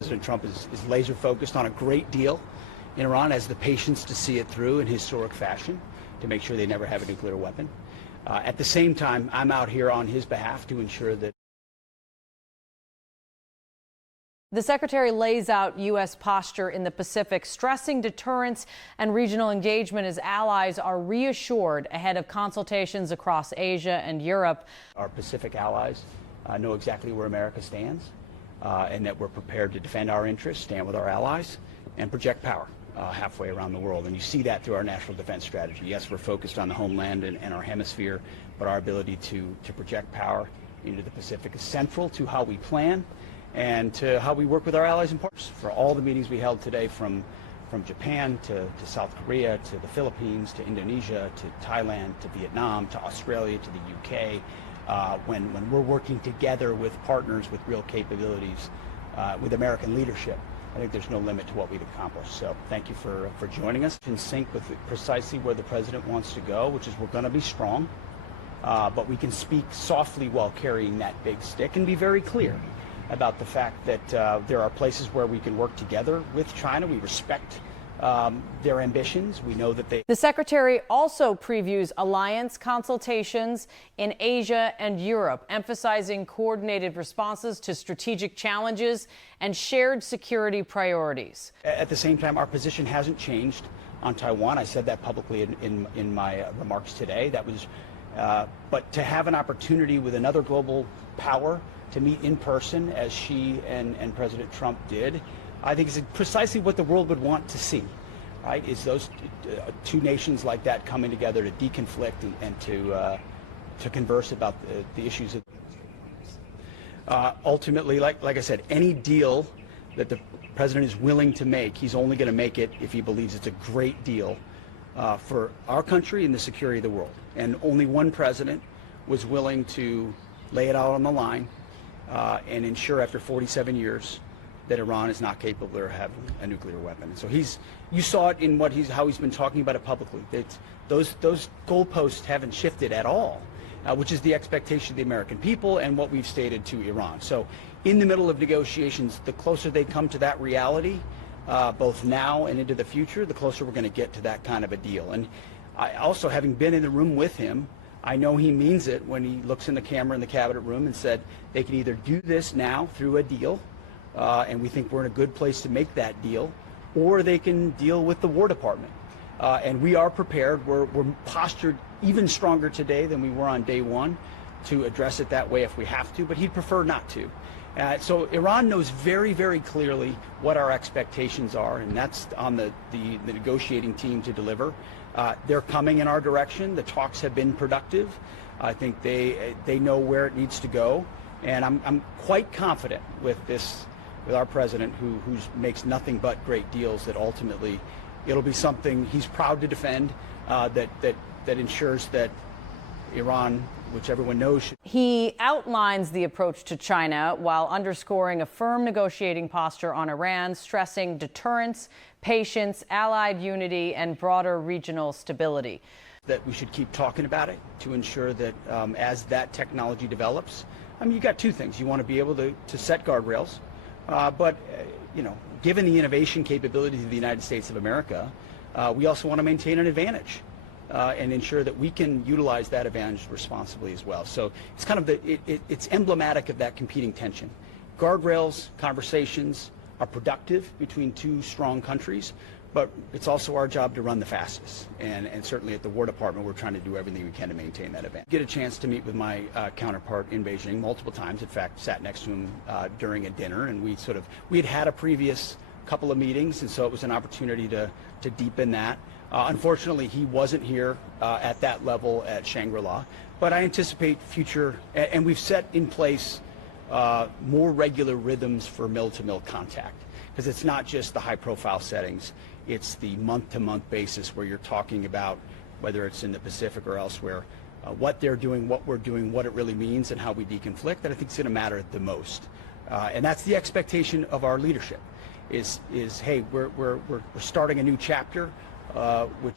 President Trump is laser focused on a great deal in Iran, has the patience to see it through in historic fashion to make sure they never have a nuclear weapon. At the same time, I'm out here on his behalf to ensure that the Secretary lays out U.S. posture in the Pacific, stressing deterrence and regional engagement as allies are reassured ahead of consultations across Asia and Europe. Our Pacific allies know exactly where America stands and that we're prepared to defend our interests, stand with our allies, and project power halfway around the world. And you see that through our national defense strategy. Yes, we're focused on the homeland and our hemisphere, but our ability to project power into the Pacific is central to how we plan and to how we work with our allies and partners. For all the meetings we held today, from Japan to South Korea to the Philippines to Indonesia to Thailand to Vietnam to Australia to the UK, when we're working together with partners with real capabilities, with American leadership, I think there's no limit to what we've accomplished. So thank you for joining us. In sync with precisely where the president wants to go, which is we're going to be strong, but we can speak softly while carrying that big stick and be very clear about the fact that there are places where we can work together with China. We respect their ambitions. We know that they... The Secretary also previews alliance consultations in Asia and Europe, emphasizing coordinated responses to strategic challenges and shared security priorities. At the same time, our position hasn't changed on Taiwan. I said that publicly in my remarks today. That was, but to have an opportunity with another global power to meet in person, as she and President Trump did, I think is precisely what the world would want to see, right? Is those two nations like that coming together to deconflict and to converse about the issues. Ultimately, like I said, any deal that the president is willing to make, he's only going to make it if he believes it's a great deal for our country and the security of the world. And only one president was willing to lay it out on the line and ensure after 47 years that Iran is not capable of having a nuclear weapon. And so you saw it in how he's been talking about it publicly. Those goalposts haven't shifted at all, which is the expectation of the American people and what we've stated to Iran. So in the middle of negotiations, the closer they come to that reality, both now and into the future, the closer we're going to get to that kind of a deal. And I also, having been in the room with him, I know he means it when he looks in the camera in the cabinet room and said they can either do this now through a deal, and we think we're in a good place to make that deal, or they can deal with the War Department. And we are prepared. We're postured even stronger today than we were on day one to address it that way if we have to, but he'd prefer not to. So Iran knows very, very clearly what our expectations are, and that's on the negotiating team to deliver. They're coming in our direction. The talks have been productive. I think they know where it needs to go, and I'm quite confident with our president, who makes nothing but great deals, that ultimately it'll be something he's proud to defend, that ensures that Iran, which everyone knows. He outlines the approach to China while underscoring a firm negotiating posture on Iran, stressing deterrence, patience, allied unity, and broader regional stability. That we should keep talking about it to ensure that as that technology develops, I mean, you got two things. You want to be able to set guardrails, but given the innovation capabilities of the United States of America, we also want to maintain an advantage. And ensure that we can utilize that advantage responsibly as well. So it's kind of it's emblematic of that competing tension. Guardrails, conversations are productive between two strong countries, but it's also our job to run the fastest. And certainly at the War Department, we're trying to do everything we can to maintain that advantage. Get a chance to meet with my counterpart in Beijing multiple times. In fact, sat next to him during a dinner, and we had a previous couple of meetings, and so it was an opportunity to deepen that. Unfortunately, he wasn't here at that level at Shangri-La, but I anticipate future, and we've set in place more regular rhythms for mill-to-mill contact, because it's not just the high-profile settings, it's the month-to-month basis where you're talking about, whether it's in the Pacific or elsewhere, what they're doing, what we're doing, what it really means, and how we deconflict. That I think is going to matter the most, and that's the expectation of our leadership. Is hey, we're starting a new chapter. Which